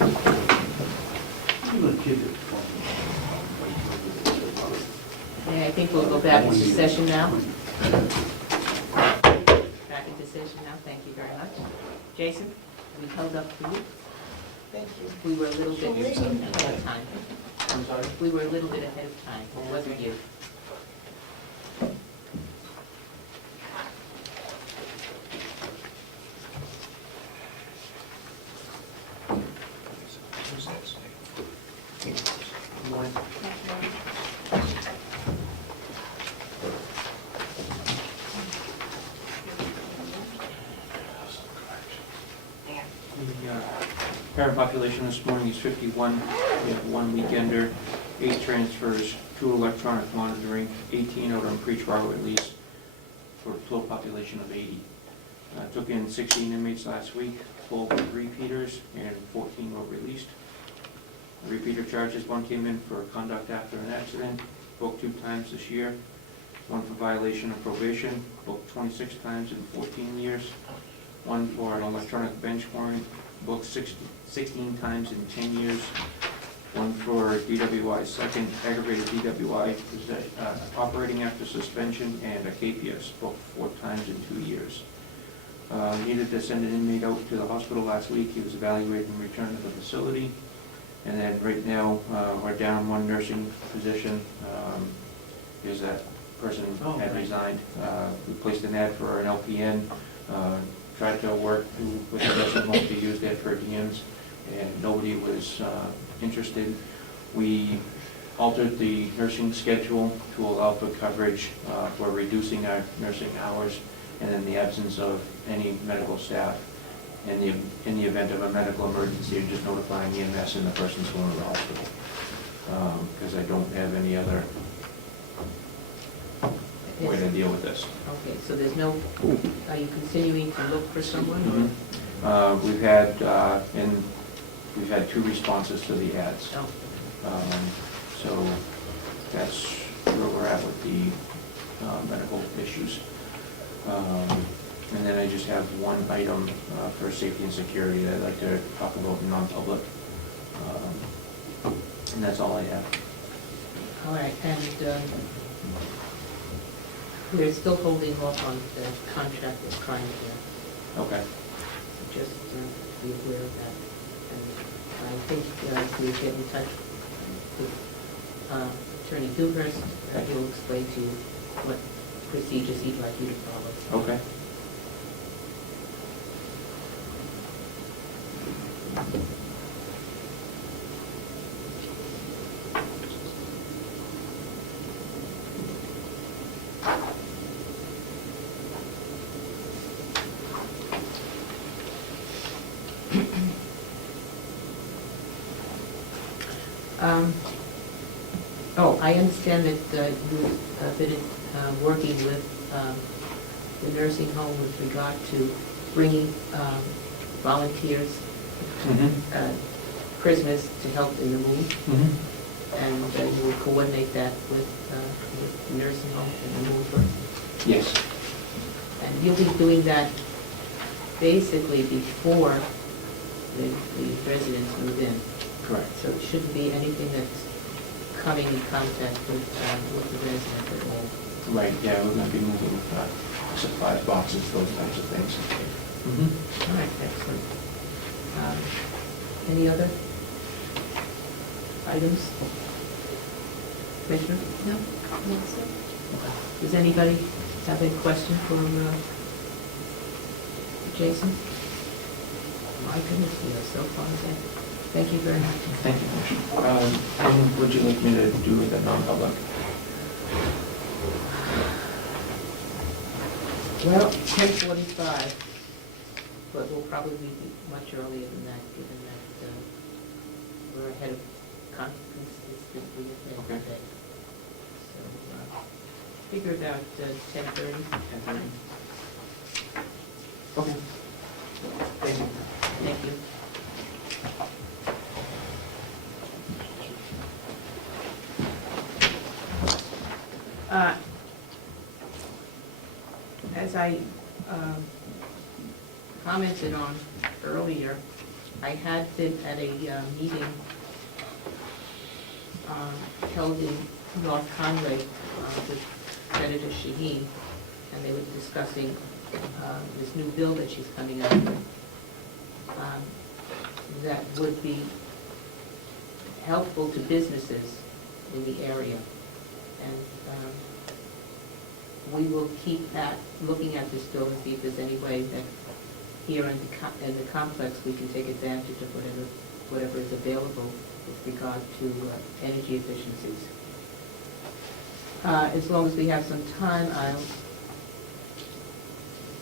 Okay, I think we'll go back into session now. Back into session now, thank you very much. Jason, we held up for you. Thank you. We were a little bit ahead of time. I'm sorry? We were a little bit ahead of time, it wasn't you. The parent population this morning is 51. We have 1 weekender, 8 transfers, 2 electronic monitoring, 18 out on pretrial release, for a total population of 80. Took in 16 inmates last week, 12 were repeaters, and 14 were released. Repeater charges, 1 came in for conduct after an accident, booked 2 times this year. 1 for violation of probation, booked 26 times in 14 years. 1 for an electronic bench warrant, booked 16 times in 10 years. 1 for DWI, second aggravated DWI, operating after suspension, and a KPS, booked 4 times in 2 years. Needed to send an inmate out to the hospital last week. He was evaluated and returned to the facility. And then right now, we're down 1 nursing position. Because that person had resigned. We placed an ad for an LPN. Tried to work with the nursing home to use that for DMs, and nobody was interested. We altered the nursing schedule to allow for coverage for reducing our nursing hours, and in the absence of any medical staff, in the event of a medical emergency, just notifying EMS and the person's going to the hospital. Because I don't have any other way to deal with this. Okay, so there's no, are you continuing to look for someone? Mm-hmm. We've had 2 responses to the ads. Oh. So that's where we're at with the medical issues. And then I just have 1 item for safety and security that I'd like to talk about in non-public. And that's all I have. All right, and we're still holding off on the contract with crime here. Okay. So just be aware of that. And I think we'll get in touch with Attorney Dewhurst. He'll explain to you what procedures he'd like you to follow. Okay. I understand that you've been working with the nursing home with regard to bringing volunteers, prisoners to help in the move, and you will coordinate that with the nursing home and the mover. Yes. And you'll be doing that basically before the residents move in. Correct. So it shouldn't be anything that's coming in contact with the resident at all. Right, yeah, we're going to be moving supplies, boxes, those types of things. All right, excellent. Any other items? Commissioner? No? No, sir. Does anybody have any question for Jason? My goodness, we are so far ahead. Thank you very much. Thank you, Commissioner. When would you like me to do the non-public? Well, 10:45, but we'll probably be much earlier than that, given that we're ahead of consistently ahead Okay. today. So, figure about 10:30. 10:30. Okay. Thank you. Thank you. As I commented on earlier, I had been at a meeting held in North Conway with Senator Shaheen, and they were discussing this new bill that she's coming up with that would be helpful to businesses in the area. And we will keep looking at this bill and see if there's any way that here in the complex we can take advantage of whatever is available with regard to energy efficiencies. As long as we have some time, I'd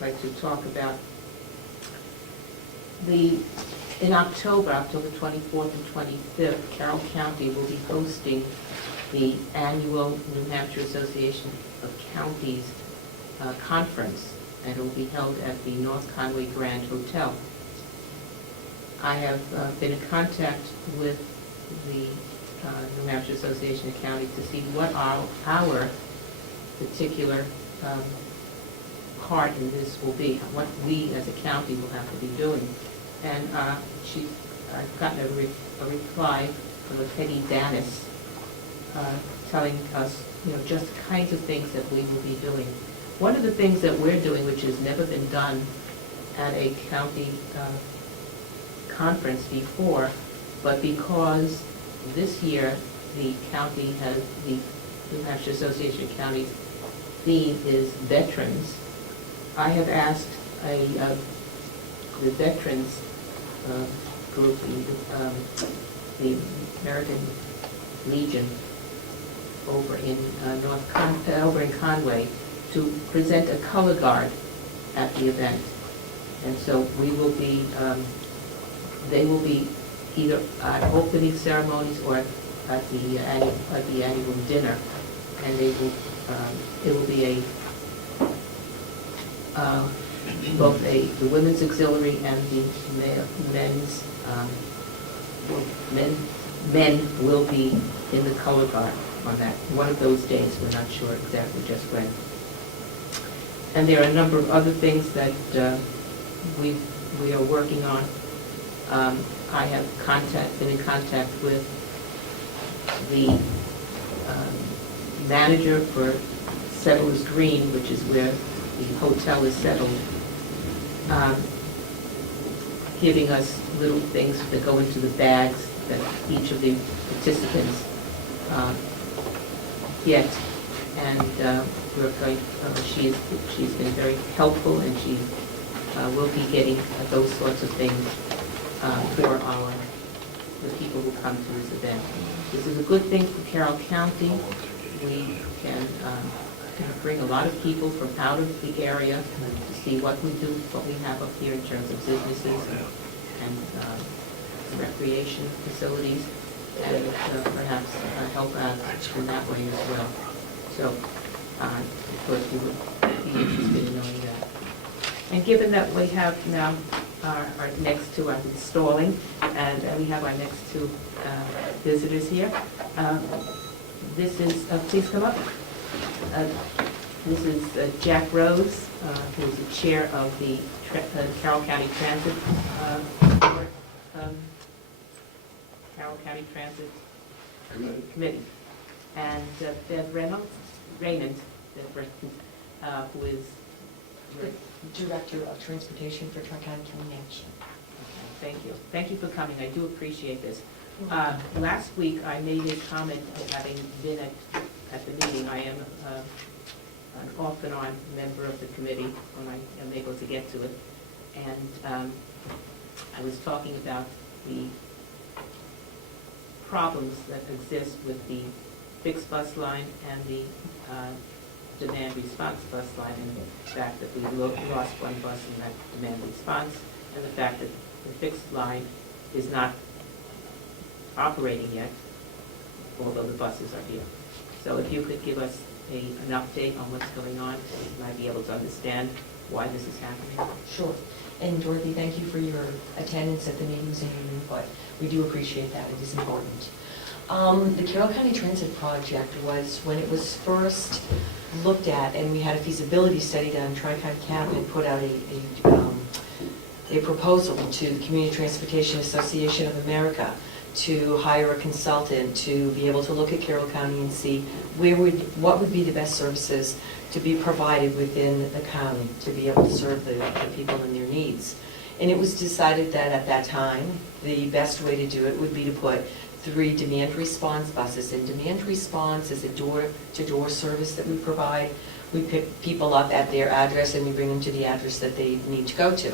like to talk about in October 24th and 25th, Carroll County will be hosting the annual New Hampshire Association of Counties conference, and it will be held at the North Conway Grand Hotel. I have been in contact with the New Hampshire Association of Counties to see what our particular part in this will be, what we as a county will have to be doing. And I've gotten a reply from Peggy Danis telling us, just the kinds of things that we will be doing. One of the things that we're doing, which has never been done at a county conference before, but because this year the county has, the New Hampshire Association of Counties theme is veterans, I have asked the veterans group, the American Legion over in Conway, to present a color guard at the event. And so we will be, they will be either at opening ceremonies or at the annual dinner, and they will, it will be both the women's auxiliary and the men's, men will be in the color guard on that, one of those days. We're not sure exactly just when. And there are a number of other things that we are working on. I have been in contact with the manager for Settlers Green, which is where the hotel is settled, giving us little things that go into the bags that each of the participants get. And we're going, she's been very helpful, and she will be getting those sorts of things for the people who come to this event. This is a good thing for Carroll County. We can bring a lot of people from out of the area to see what we do, what we have up here in terms of businesses and recreation facilities, and perhaps help out in that way as well. So, of course, we would be interested in knowing that. And given that we have now our next two, I'm stalling, and we have our next two visitors here. This is, please come up. This is Jack Rose, who is the chair of the Carroll County Transit Board, Carroll County Transit Committee. And Bev Raymond, who is the Director of Transportation for Carroll County NH. Thank you. Thank you for coming. I do appreciate this. Last week I made a comment of having been at the meeting. I am an off and on member of the committee when I am able to get to it. And I was talking about the problems that exist with the fixed bus line and the demand response bus line, and the fact that we lost one bus in that demand response, and the fact that the fixed line is not operating yet, although the buses are here. So if you could give us an update on what's going on, we might be able to understand why this is happening. Sure. And Dorothy, thank you for your attendance at the meetings and your input. We do appreciate that. It is important. The Carroll County Transit Project was, when it was first looked at, and we had a feasibility study done, Tri-County CAP had put out a proposal to the Community Transportation Association of America to hire a consultant to be able to look at Carroll County and see what would be the best services to be provided within the county to be able to serve the people and their needs. And it was decided that at that time, the best way to do it would be to put 3 demand response buses. And demand response is a door-to-door service that we provide. We pick people up at their address and we bring them to the address that they need to go to.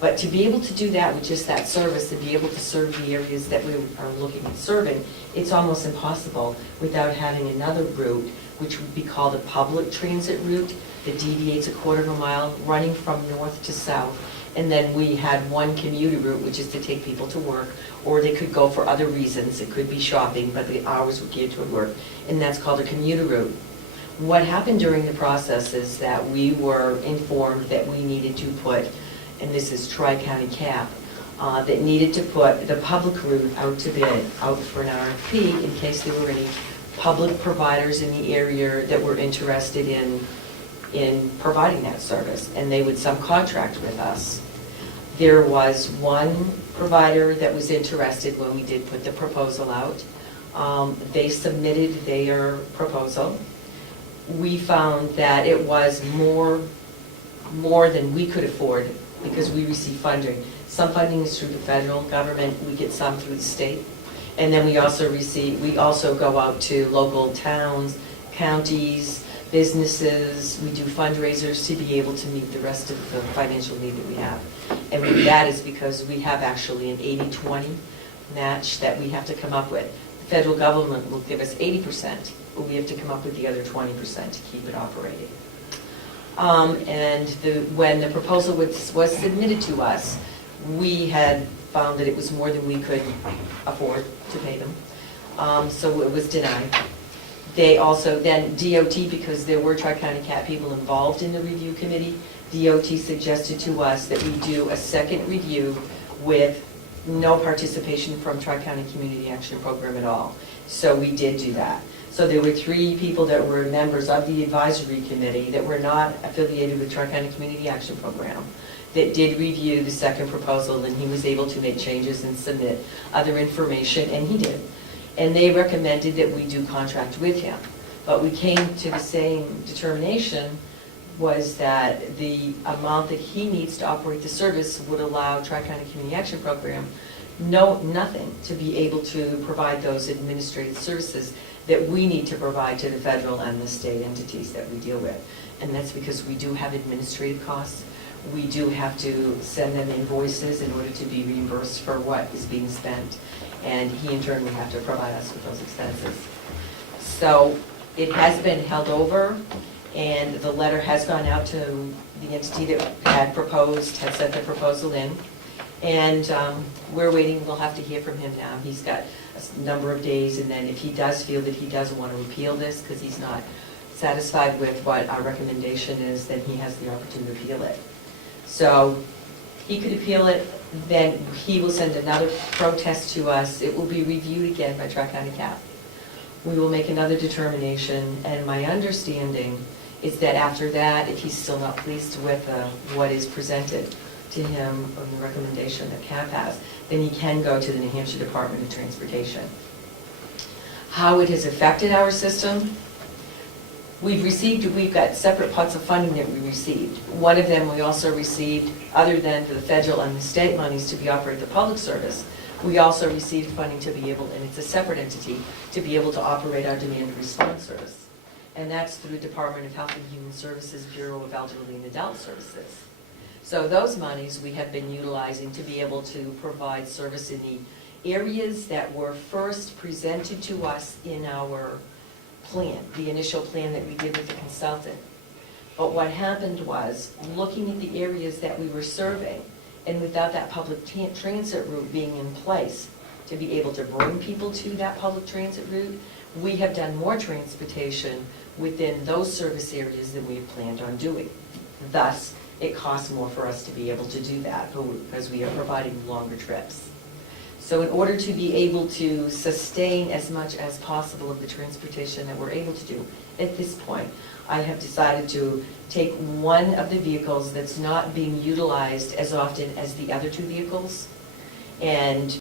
But to be able to do that with just that service, to be able to serve the areas that we are looking at serving, it's almost impossible without having another route, which would be called a public transit route that deviates 1/4 mile running from north to south. And then we had one commuter route, which is to take people to work, or they could go for other reasons. It could be shopping, but the hours were geared toward work, and that's called a commuter route. What happened during the process is that we were informed that we needed to put, and this is Tri-County CAP, that needed to put the public route out to bid, out for an RFP, in case there were any public providers in the area that were interested in providing that service, and they would subcontract with us. There was one provider that was interested when we did put the proposal out. They submitted their proposal. We found that it was more than we could afford because we receive funding. Some funding is through the federal government, we get some through the state. And then we also go out to local towns, counties, businesses. We do fundraisers to be able to meet the rest of the financial need that we have. And that is because we have actually an 80-20 match that we have to come up with. The federal government will give us 80%, but we have to come up with the other 20% to keep it operating. When the proposal was submitted to us, we had found that it was more than we could afford to pay them. So it was denied. They also, then DOT, because there were Tri-County CAP people involved in the review committee, DOT suggested to us that we do a second review with no participation from Tri-County Community Action Program at all. So we did do that. So there were 3 people that were members of the advisory committee that were not affiliated with Tri-County Community Action Program that did review the second proposal, and he was able to make changes and submit other information, and he did. And they recommended that we do contract with him. But we came to the same determination, was that the amount that he needs to operate the service would allow Tri-County Community Action Program nothing to be able to provide those administrative services that we need to provide to the federal and the state entities that we deal with. And that's because we do have administrative costs. We do have to send them invoices in order to be reimbursed for what is being spent. And he in turn would have to provide us with those expenses. So it has been held over, and the letter has gone out to the entity that had sent the proposal in. And we're waiting, we'll have to hear from him now. He's got a number of days, and then if he does feel that he doesn't want to repeal this because he's not satisfied with what our recommendation is, then he has the opportunity to appeal it. So he could appeal it, then he will send another protest to us. It will be reviewed again by Tri-County CAP. We will make another determination, and my understanding is that after that, if he's still not pleased with what is presented to him from the recommendation that CAP has, then he can go to the New Hampshire Department of Transportation. How it has affected our system? We've got separate pots of funding that we received. One of them we also received, other than the federal and the state monies to operate the public service, we also received funding to be able, and it's a separate entity, to be able to operate our demand response service. And that's through Department of Health and Human Services, Bureau of Elderly and Adult Services. So those monies we have been utilizing to be able to provide service in the areas that were first presented to us in our plan, the initial plan that we did with the consultant. But what happened was, looking at the areas that we were serving, and without that public transit route being in place to be able to bring people to that public transit route, we have done more transportation within those service areas than we had planned on doing. Thus, it costs more for us to be able to do that because we are providing longer trips. So in order to be able to sustain as much as possible of the transportation that we're able to do at this point, I have decided to take one of the vehicles that's not being utilized as often as the other two vehicles and